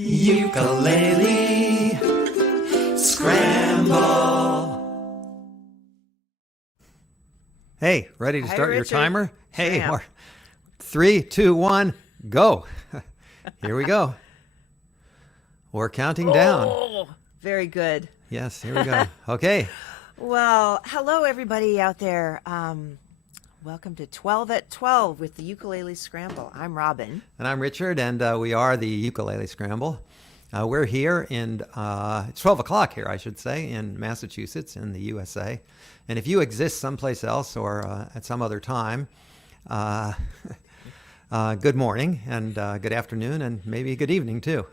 Ukulele Scramble. Hey, ready to start your Richard. timer? Hey, Sure am. 3, 2, 1, go. Here we go. We're counting down. Oh, very good. Yes, here we go. Okay. Well, hello everybody out there. Welcome to 12 at 12 with the Ukulele Scramble. I'm Robin. And I'm Richard, and we are the Ukulele Scramble. We're here in, it's 12 o'clock here, I should say, in Massachusetts, in the USA. And if you exist someplace else or at some other time, good morning and good afternoon and maybe good evening too.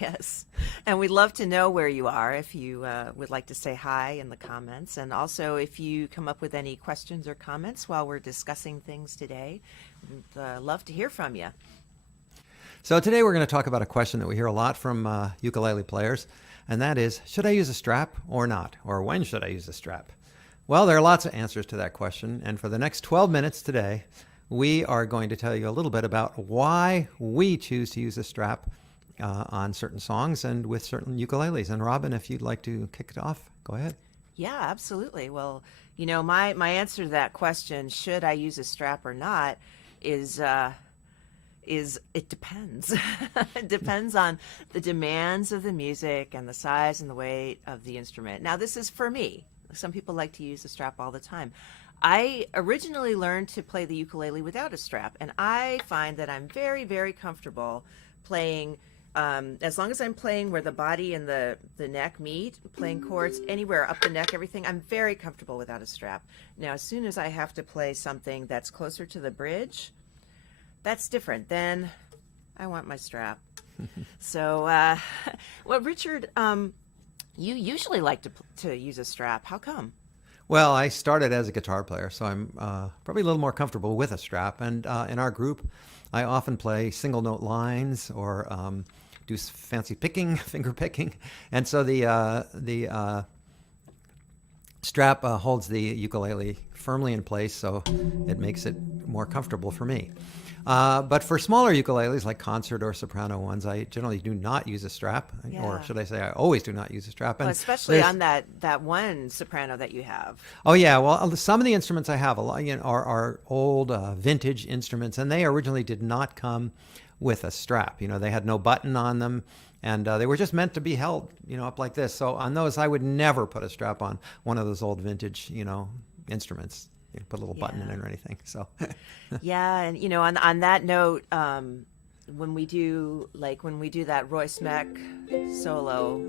Yes. And we'd love to know where you are if you would like to say hi in the comments. And also if you come up with any questions or comments while we're discussing things today, we'd love to hear from you. So today we're going to talk about a question that we hear a lot from ukulele players, and that is, should I use a strap or not? Or when should I use a strap? Well, there are lots of answers to that question, and for the next 12 minutes today, we are going to tell you a little bit about why we choose to use a strap on certain songs and with certain ukuleles. And Robin, if you'd like to kick it off, go ahead. Yeah, absolutely. Well, you know, my answer to that question, should I use a strap or not, is it depends. It depends on the demands of the music and the size and the weight of the instrument. Now, this is for me. Some people like to use a strap all the time. I originally learned to play the ukulele without a strap, and I find that I'm very, very comfortable playing, as long as I'm playing where the body and the neck meet, playing chords anywhere up the neck, everything, I'm very comfortable without a strap. Now, as soon as I have to play something that's closer to the bridge, that's different. Then I want my strap. So, well, Richard, you usually like to use a strap. How come? Well, I started as a guitar player, so I'm probably a little more comfortable with a strap. And in our group, I often play single note lines or do fancy picking, finger picking. And so the strap holds the ukulele firmly in place, so it makes it more comfortable for me. But for smaller ukuleles, like concert or soprano ones, I generally do not use a strap, or should I say I always do not use a strap. Well, especially on that one soprano that you have. Oh, yeah. Well, some of the instruments I have are old vintage instruments, and they originally did not come with a strap. You know, they had no button on them, and they were just meant to be held, up like this. So on those, I would never put a strap on one of those old vintage, instruments. You put a little button in it or anything. So yeah, and on that note, when we do that Royce Meck solo,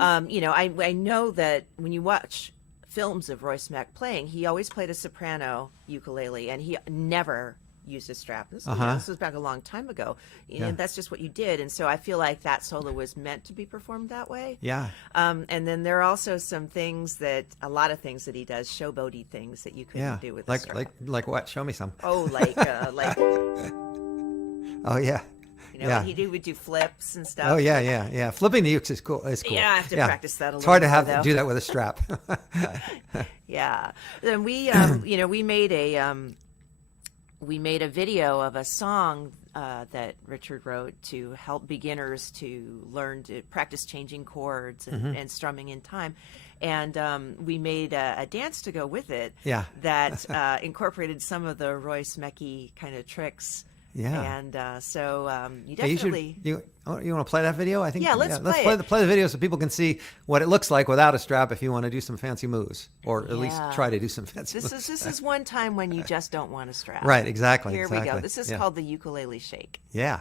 I know that when you watch films of Royce Meck playing, he always played a soprano ukulele, and he never used a strap. This was back a long time ago, and that's just what you did. And so I feel like that solo was meant to be performed that way. Yeah. And then there are also a lot of things that he does, showboaty things that you couldn't do with a strap. Like what? Show me some. Oh, like Oh yeah. He would do flips and stuff. Oh yeah. Flipping the ukes is cool. Yeah, I have to practice that a little. It's hard to more, to do that with a strap. Yeah. Then we we made a video of a song that Richard wrote to help beginners to learn to practice changing chords and strumming in time. And we made a dance to go with it that incorporated some of the Royce Mecky kind of tricks. Yeah. And so you definitely... You want to play that video? I think. Yeah, let's play it. Play the video so people can see what it looks like without a strap if you want to do some fancy moves, or at least try to do some fancy moves. This is one time when you just don't want a strap. Right, exactly. Here we go. This is called the ukulele shake. Yeah.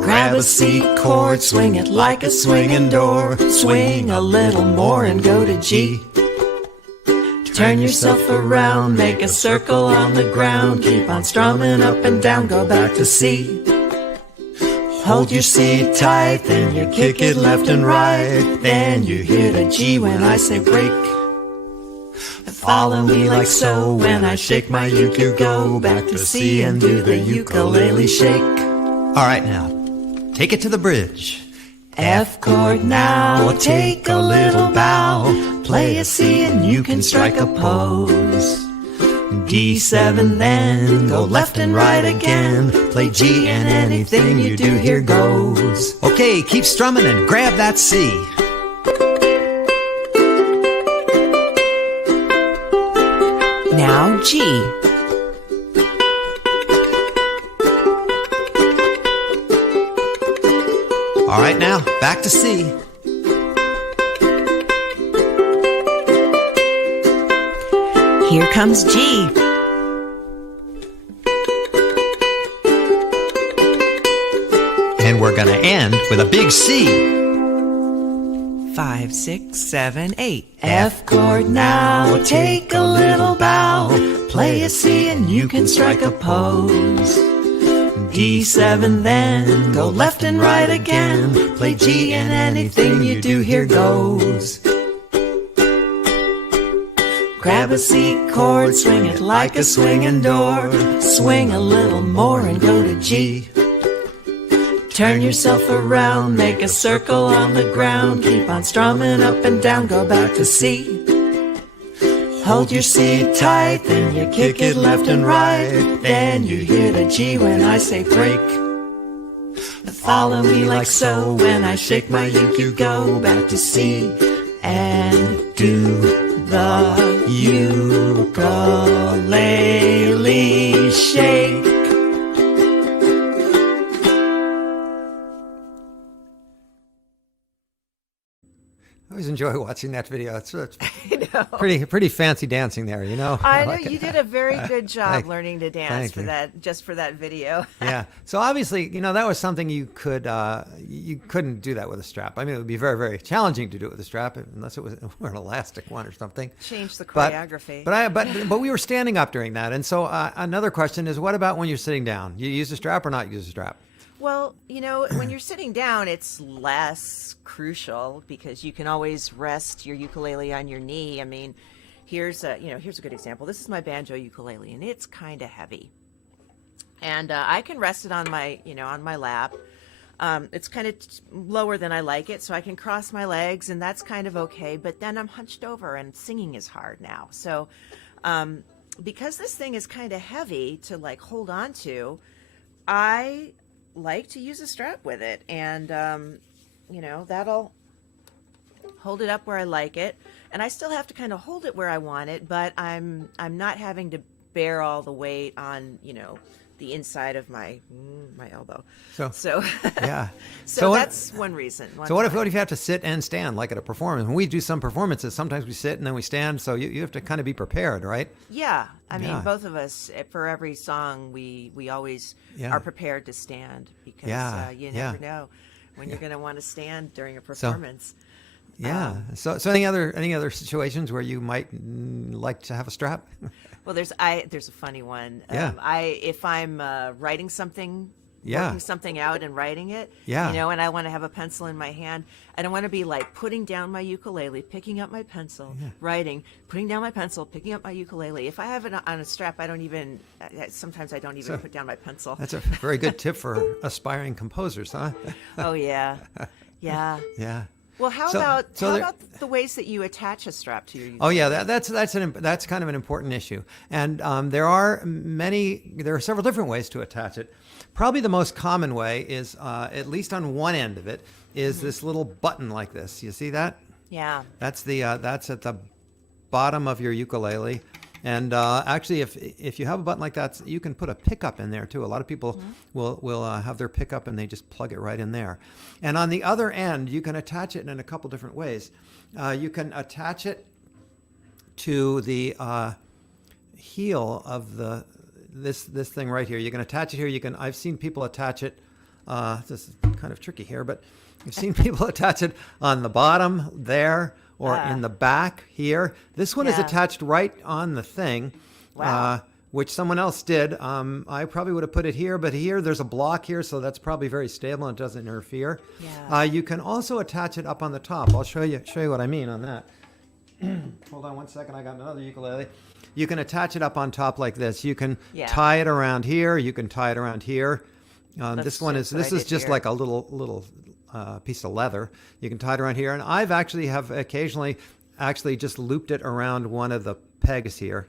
Grab a C chord, swing it like a swinging door. Swing a little more and go to G. Turn yourself around, make a circle on the ground. Keep on strumming up and down, go back to C. Hold your C tight, then you kick it left and right. Then you hit a G when I say break. Follow me like so when I shake my uke, you go back to C and do the ukulele shake. All right, now, take it to the bridge. F chord now, take a little bow. Play a C and you can strike a pose. D7 then, go left and right again. Play G and anything you do here goes. Okay, keep strumming and grab that C. Now G. All right, now back to C. Here comes G. And we're going to end with a big C. 5, 6, 7, 8. F chord now, take a little bow. Play a C and you can strike a pose. D7 then, go left and right again. Play G and anything you do here goes. Grab a C chord, swing it like a swinging door. Swing a little more and go to G. Turn yourself around, make a circle on the ground. Keep on strumming up and down, go back to C. Hold your C tight, then you kick it left and right. Then you hear the G when I say break. Follow me like so, when I shake my uke, you go back to C. And do the ukulele shake. I always enjoy watching that video. It's pretty fancy dancing there, you know. I know like you it. did a very good job Thank- learning to dance thank for you. that, just for that video. Yeah. So obviously, you know, that was something you couldn't do that with a strap. I mean, it would be very, very challenging to do it with a strap unless it was an elastic one or something. Change the But- choreography. But we were standing up during that, and so another question is, what about when you're sitting down? You use a strap or not use a strap? Well, you know, when you're sitting down, it's less crucial because you can always rest your ukulele on your knee. I mean, here's a good example. This is my banjo ukulele, and it's kind of heavy, and I can rest it on my lap. It's kind of lower than I like it, so I can cross my legs, and that's kind of okay. But then I'm hunched over, and singing is hard now. So, because this thing is kind of heavy to like hold on to, I like to use a strap with it, and that'll hold it up where I like it, and I still have to kind of hold it where I want it, but I'm not having to bear all the weight on the inside of my elbow. So Yeah. so that's one reason. So what if you have to sit and stand like at a performance? When we do some performances, sometimes we sit and then we stand. So you have to kind of be prepared, right? Yeah, I mean, Yeah. both of us, for every song, we always Yeah. are prepared to stand because Yeah, you yeah. never know when you're going to want to stand during a performance. Yeah. So any other situations where you might like to have a strap? Well, there's a funny one. Yeah. If I'm writing something, Yeah. working something out and writing it, Yeah. and I want to have a pencil in my hand, I don't want to be like putting down my ukulele, picking up my pencil, writing, putting down my pencil, picking up my ukulele. If I have it on a strap, sometimes I don't even put down my pencil. That's a very good tip for aspiring composers, huh? Oh yeah, yeah. Yeah. Well, how So- about so how there- about the ways that you attach a strap to your ukulele? Oh yeah, that's kind of an important issue, and there are several different ways to attach it. Probably the most common way is, at least on one end of it, is this little button like this. You see that? Yeah. That's at the bottom of your ukulele. And actually, if you have a button like that, you can put a pickup in there too. A lot of people will have their pickup and they just plug it right in there. And on the other end, you can attach it in a couple different ways. You can attach it to the heel of this thing right here. You can attach it here. I've seen people attach it. This is kind of tricky here, but I've seen people attach it on the bottom there. Or in the back here. This one is Yeah. attached right on the thing, Wow. which someone else did. I probably would have put it here, but here there's a block here, so that's probably very stable and doesn't interfere. Yeah. You can also attach it up on the top. I'll show you what I mean on that. Hold on one second. I got another ukulele. You can attach it up on top like this. You can Yeah. tie it around here. You can tie it around here. This one is that's what I did just here. like a little piece of leather. You can tie it around here, and I've actually have occasionally actually just looped it around one of the pegs here.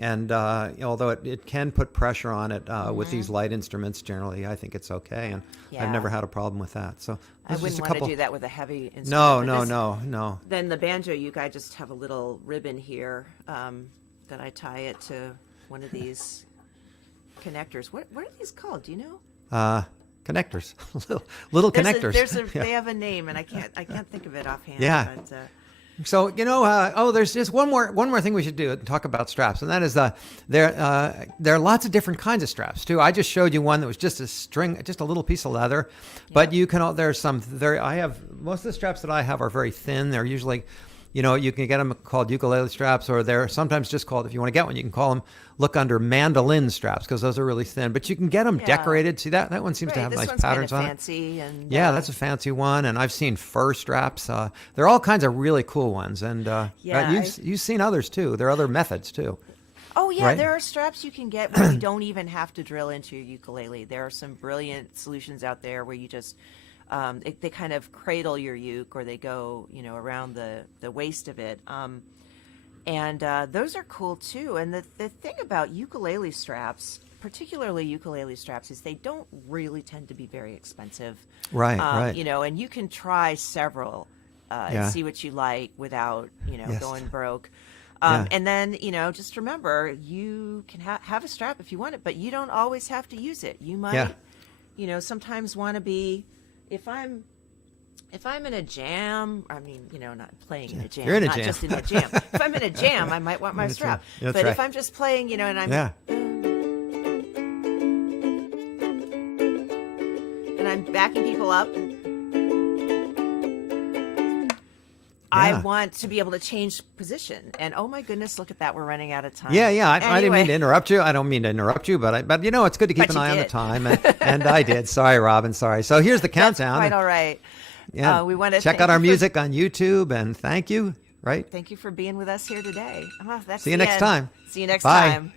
And although it can put pressure on it with these light instruments, generally I think it's okay, and I've never had a problem with that. So I wouldn't want to do that with a heavy instrument. No. Then the banjo uke, I just have a little ribbon here that I tie it to one of these connectors. What are these called? Do you know? Connectors, little connectors. They have a name, and I can't think of it offhand. Yeah. But, So there's just one more thing we should do and talk about straps, and that is there are lots of different kinds of straps too. I just showed you one that was just a string, just a little piece of leather, but you can I have most of the straps that I have are very thin. They're usually, you can get them called ukulele straps, or they're sometimes just called, if you want to get one, you can call them, look under mandolin straps, because those are really thin. But you can get them decorated. See, that one seems to have nice patterns on it. Fancy and that's a fancy one. And I've seen fur straps. There are all kinds of really cool ones. And you've seen others too. There are other methods too. Oh yeah, right? There are straps you can get where you don't even have to drill into your ukulele. There are some brilliant solutions out there where you just they kind of cradle your uke, or they go around the waist of it. And those are cool too. And the thing about ukulele straps, particularly ukulele straps, is they don't really tend to be very expensive. Right. And you can try several and see what you like without going broke. And then just remember, you can have a strap if you want it, but you don't always have to use it. You might sometimes want to be, if I'm in a jam, I mean, not playing in a jam, You're in a not jam. just in a jam. If I'm in a jam, I might want my strap. That's but right. if I'm just playing, and I'm and I'm backing people up, I want to be able to change position. And oh my goodness, look at that, we're running out of time. I didn't Anyway. mean to interrupt you. I don't mean to interrupt you, but it's good to keep But an you eye on the did. time, and I did. Sorry, Robin. Sorry. So here's the countdown. Quite all right. Yeah. We want to check thank out our you for- music on YouTube, and thank you. Right. Thank you for being with us here today. That's See you the next end. time. See you next Bye. time.